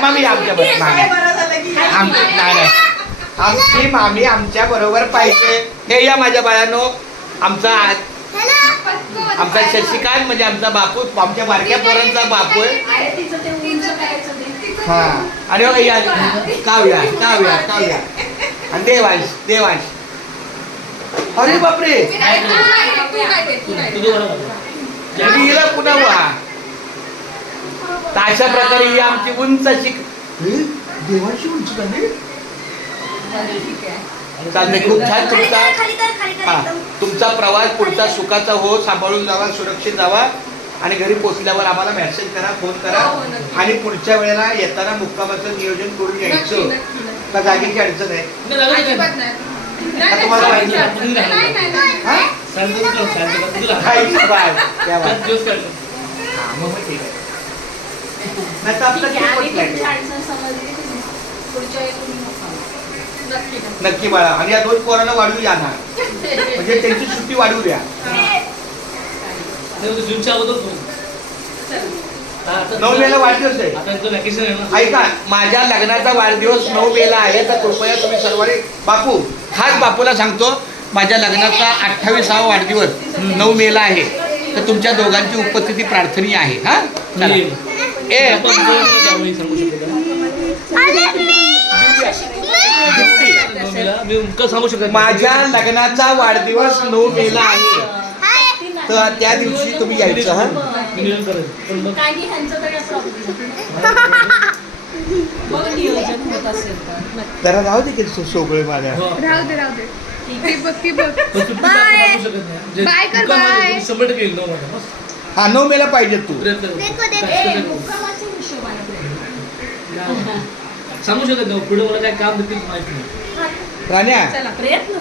मामी आमच्या बरोबर मामी नाही नाही आमची मामी आमच्या बरोबर पाहिजे हे या माझ्या बाळांनो आमचा आमचा शशिकांत म्हणजे आमचा बापू आमच्या बारक्या पोरांचा बापू आहे हा आणि बघा या काव्या काव्या काव्या आणि देवांश देवांश अरे बापरे हिला पुन्हा वा तर अशा प्रकारे ही आमची उंच शिक? देवांशी उंच चालते खूप छान तुमचा हा तुमचा प्रवास पुढचा सुखाचा हो सांभाळून जावा सुरक्षित जावा आणि घरी पोचल्यावर आम्हाला मेसेज करा फोन करा हो, हो. आणि पुढच्या वेळेला येताना मुक्कामाचं नियोजन करून यायचं. का जागेची अडचण आहे? हा? काहीच बाय त्या बाय. हा, मग मग ठीक आहे नाही तर आपलं. नक्की बाळा आणि या दोन पोरांना वाढवू या ना. म्हणजे त्यांची सुट्टी वाढवू द्या. जूनच्या अगोदर नऊ मेला वाढदिवस आहे. आता इथं व्हॅकेशन आहे ना? ऐका माझ्या लग्नाचा वाढदिवस नऊ मेला आहे तर कृपया तुम्ही सर्वांनी बापू खास बापूला सांगतो माझ्या लग्नाचा अठ्ठावीसावा वाढदिवस नऊ मेला आहे. तर तुमच्या दोघांची उपस्थिती प्रार्थनीय आहे हा? चला. ए. सांगू शकतो. माझ्या लग्नाचा वाढदिवस नऊ मेला आहे. तर त्या दिवशी तुम्ही यायचं हा? तरी. राहू दे की सोगळे माझ्या. राहू दे राहू दे. म्हणजे Bye. कर, मुक्काम हा नऊ मेला पाहिजे तू. सांगू शकत नाही पुढे मला काय काम देतील माहिती राण्या. चला प्रयत्न.